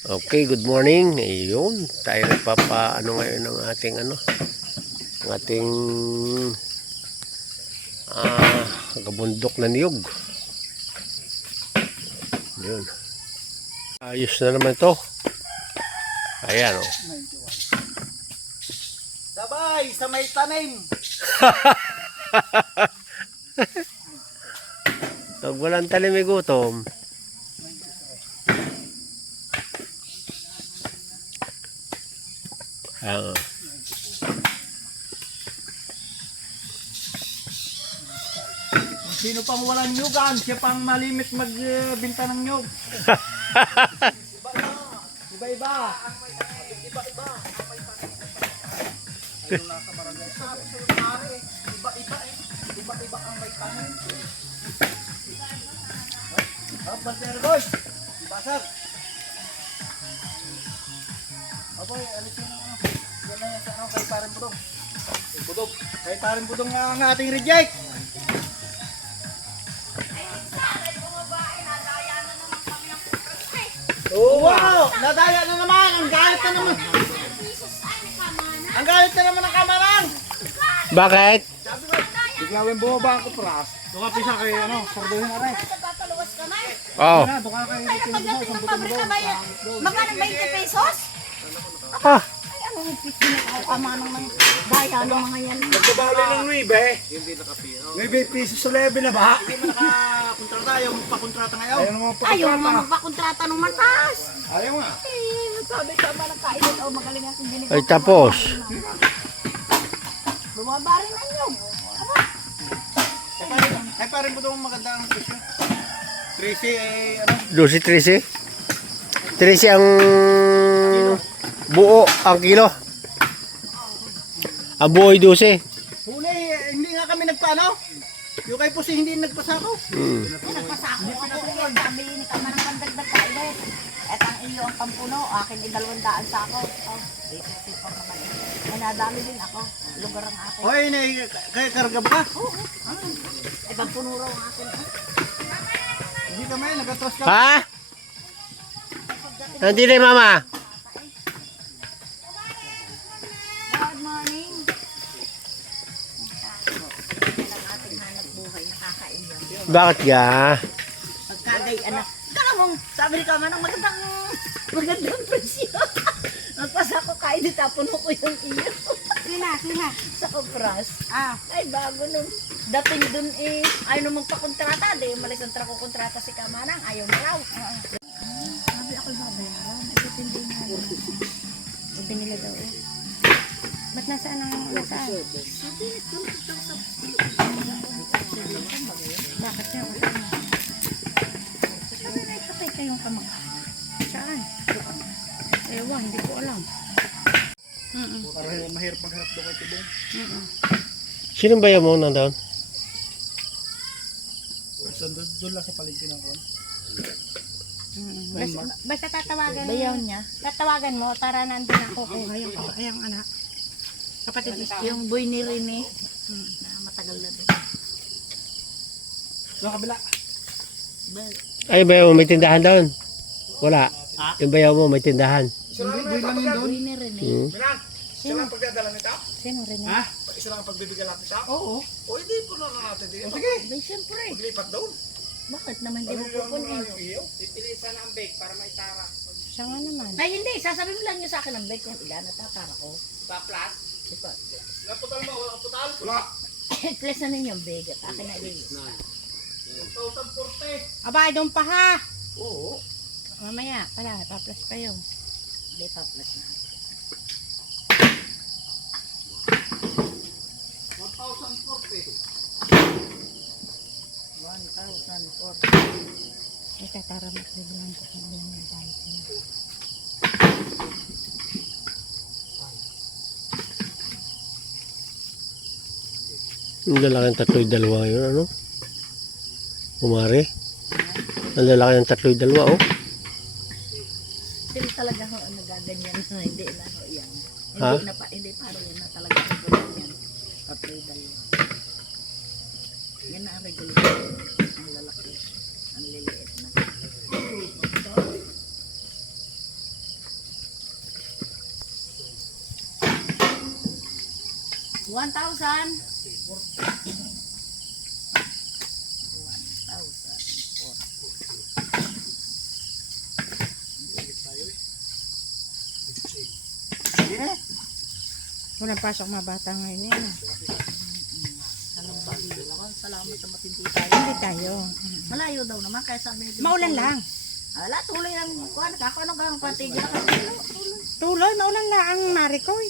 Okay, good morning. Ayun, tayo nagpapaano ngayon ng ating ng ating gabundok na niyog. Ayun. Ayos na naman ito. Ayan oh. Sabay sa may tanim. Pag walang talim may gutom. Ayan. Sino pang walang nyugan, siya pang malimit magbinta ng nyug. Iba-iba. Iba-iba. Ayun nasa barangay. Iba-iba eh. Iba-iba ang may tanim. Harap Sir Boy. Basag. Aboy, alisin mo. Yan na yan sa kay Paring Budong. Budong. Kay Paring Budong ang ating reject. Oh, wow! Nadaya na naman! Ang galit na naman! Ang galit na naman ng kamarang! Bakit? Biglawin bumaba ako pras. Doon ka pisa kay sarduhin na rin. Oh. Doon ka kay Pagdating ng pabrika ba yan? Magkano 20 pesos? Ah. Ay, ano yung pitin na kama ng daya ng mga yan? Nagkabali ng 9. Hindi nakapino. 9 pesos sa lebe na ba? Hindi mo nakakontrata. Ayaw mo pakontrata ngayon. Ayaw mo magpakontrata ng matas. Ayaw nga. Eh, nagsabi ka ba ng kainin o magaling akong ginagawa. Ay tapos. Bumaba rin ang nyog. Ay parin mo doon maganda ang presyo. 13 ay ano? 12, 13. 13 ang buo ang kilo. Ang buo ay 12. Huli, hindi nga kami nagpaano. Yung kay Pusi hindi nagpasako. Nagpasako ako yan. Sabi ni Kaman ng pandagdag ka iba. At ang iyo ang pampuno. Akin ay 200 sako. Oh, 850 pa naman. Ay nadami din ako. Lugar ang akin. Hoy, kay kargab ka? Oo. Ay pampuno raw ang akin. Hindi kami, nag-atras ka. Ha? Nandito yung mama. Good morning. Ang ating hanap buhay, nakakain yan. Bakit ya? Pagkagay, anak. Kala mong, sabi ni Kaman, ang magandang presyo. Magpasa ko kain, di tapuno ko yung iyo. Sina. Sa Obras. Ay, bago nung dating dun eh. Ayaw nung magpakontrata. Di, malis ang kontrata si Kamanang. Ayaw na raw. Sabi ako'y babayaran. Ipitindi na. Sabi nila daw eh. Ba't nasaan ang nasaan? Sabi, tulog daw sa... Bakit niya? Sabi na ikatay kayong kamag-anak. Saan? Ewan, hindi ko alam. Para mahirap magharap doon kay Tibong. Sino ba yung mo nandun? Doon lang sa paligid ng kon. Basta tatawagan bayaw niya. Tatawagan mo para nandun ako. Ayang anak. Kapatid yung boy ni Rene. Na matagal na din. Doon kabila. Ay, bayaw mo may tindahan doon? Wala. Yung bayaw mo may tindahan. Hindi lang yun doon. Boy ni Rene. Isa lang pagdadala nito? Sino Rene? Ha? Isa lang ang pagbibigyan natin siya? Oo. O hindi po na natin dito. Sige. Bay, siyempre. Maglipat doon. Bakit naman hindi mo pupunin? Pipili sana ang bake para maitara. Siya nga naman. Ay hindi, sasabihin mo lang niyo sa akin ang bike kung ilan at tatara ko. Sa plus? Naputal mo, wala kaputal? Wala. Plus na ninyo ang bike at akin na ilis. 1,040. Abay, doon pa ha. Oo. Mamaya, pala, pa-plus pa yun. Hindi pa-plus na. 1,040. Ay, tataramat bilang ko kung doon yung balik niya. Ang lalaki ng tatlo'y dalawa yun, ano? Umari. Ang lalaki ng tatlo'y dalawa, oh. Sila talaga ho, nagaganyan na, hindi na ho yan. Ha? Hindi parang yan na talaga ang yan. Tatlo'y dalawa. Yan na ang regulation. Ang lalaki. Ang liliit na. Hindi na. Walang pasok mga bata ngayon eh. Salamat sa matindi tayo. Hindi tayo. Malayo daw naman kaya sabi nila. Maulan lang. Ala, tuloy lang. Kuhan, kakano ka ang patigil. Tuloy, maulan lang ang Marikoy.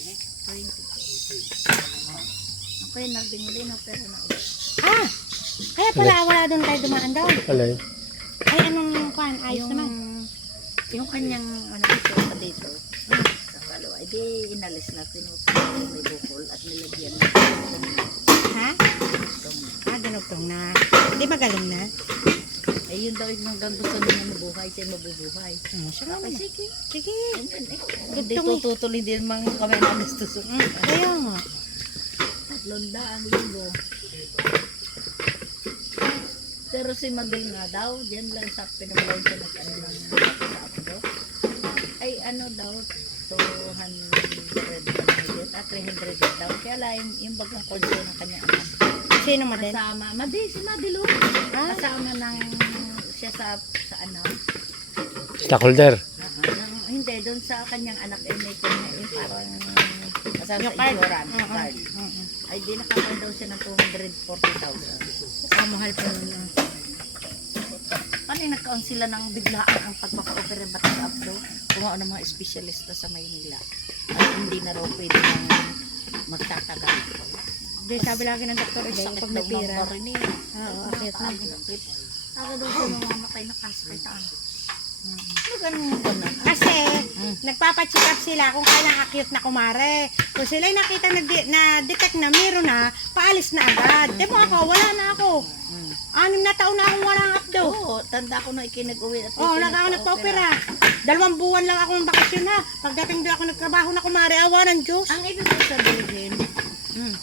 Ako yung nagdingulin na pero na ulit. Ah! Kaya pala wala doon tayo dumaan daw. Alay. Ay, anong kuhan? Ayos naman. Yung kanyang ano dito, sa dito. Sa kalawa. Ay di inalis na tinutulong may bukol at nilagyan na. Ha? Ah, ganugtong na. Hindi magaling na. Eh yun daw yung hanggang gusto niya mabuhay, siya mabubuhay. Siya nga Ay naman. sige. Sige. Hindi tutuloy din mga kami na gusto. Kaya nga. 300 linggo. Pero si Madel nga daw, diyan lang sa pinamalaw siya nag-ano ng sa ay ano daw, 200 at 300 daw. Kaya lang yung bagang konso ng kanya anak. Sino Madel? Kasama, si Madel Ah. kasama ng siya sa ano. Stockholder. Hindi, doon sa kanyang anak ay may kanya yung parang kasama Yung sa card. insurance card. Ay di nakakain daw siya ng 240,000. Ah, mahal pa nun. Paano yung nagkaon sila ng biglaan ang pagpapa-opera ba't sa Abdo? Kung ano ng mga espesyalista sa Maynila. At hindi na raw pwede nang magtatagal. Di sabi lagi ng doktor, Sakit pag daw may pira. ng marinig. Oo, akit na. Taga daw siya namamatay na kaspitaan. Ano ganun yung ganun? Kasi, nagpapacheck up sila kung kailang acute na kumare. Kung sila'y nakita na-detect na meron na, paalis na agad. Di mo ako, wala na ako. 6 na taon na akong walang updo. Oo, tanda ko na ikinag-uwi. At Oo, ako nagpa-opera. 2 buwan lang akong bakasyon na. Pagdating doon ako nagtrabaho na kumare, awa ng Diyos. Ang ibig ko sabihin,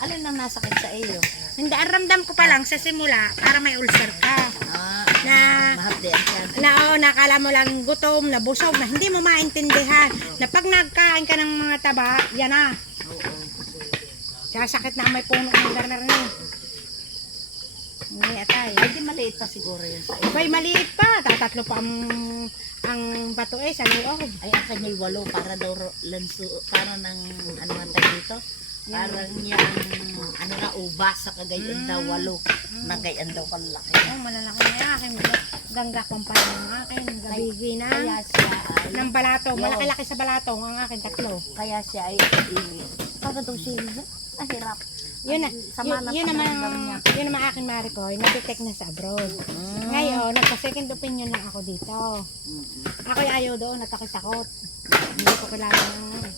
alin ang nasakit sa iyo? Hindi, ang ramdam ko pa lang sa simula, para may ulcer ka. Mahapdian siya. Nakala mo lang gutom, nabusog, na hindi mo maintindihan. Na pag nagkain ka ng mga taba, yan na. Sasakit na may puno ng garner na. Hindi atay. Ay, di maliit pa siguro yun sa iyo. Abay, maliit pa. Tatatlo pa ang bato sa loob. Ay, ang kanya'y 8 para daw lanso, para ng ano nga tayo dito? Parang yung ano na ubas sa kagayan daw 8. Nagayan daw kalaki. Oh, malalaki na yung aking ganggak pang pala ng akin. Gabigi na. Kaya siya ay, Ng balatong. Malaki-laki sa balatong ang akin 3. kaya siya ay, pagkatong siya, mahirap. Yun na. Sama na Yun pakiramdam niya. naman akin Maricoy. Na-detect na sa abroad. Ngayon, nagpa-second opinion lang ako dito. Ako ayaw doon, natakot-takot. Hindi ko kilala ng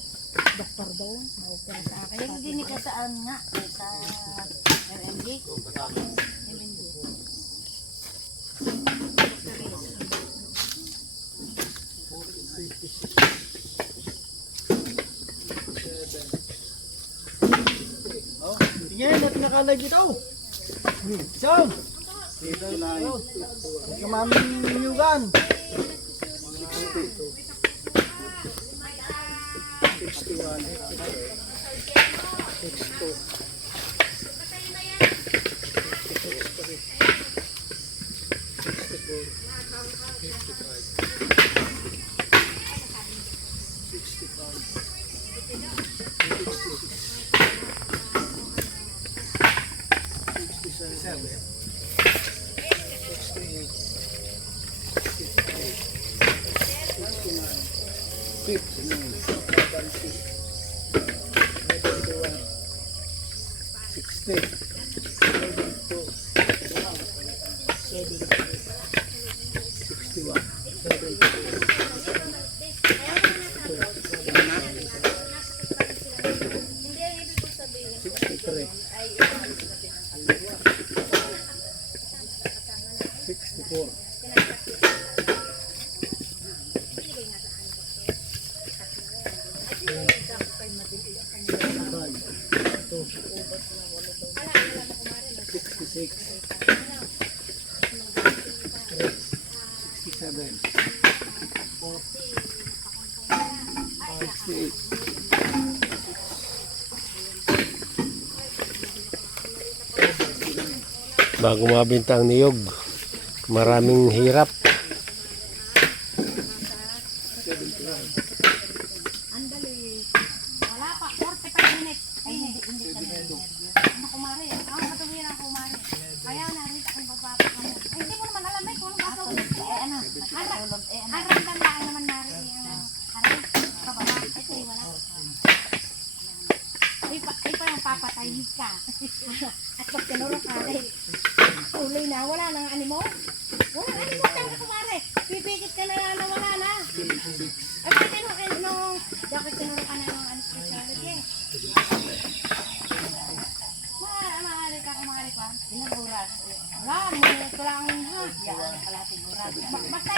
doktor doon. Na-opera sa akin. Ay, hindi ka saan nga, sa RMG. MNG. Oh, tingnan natin nakalive ito. Isang. Kamaming yugan. Bago mabenta ang niyog, maraming hirap. Andali. Wala pa, 45 minutes. Ay, hindi ka na. Ano kumari? Ako matuloy na kumari. Kaya narin akong bababa ka mo. Ay, hindi mo naman alam eh kung anong kaso. Ano? Ang ramdam lang naman nari. Aray, kababa. Ito yung wala. Ay pa yung papatayin ka. At pag tinuro ka, tuloy na. Wala nang animo. Wala animo talaga kumari. Pipikit ka na wala na. Ay, pag bakit tinuro ka na ng specialty? Maaari ka kumari pa. Ilang oras? Wala, ito lang ha. Yan, kalating oras. Basta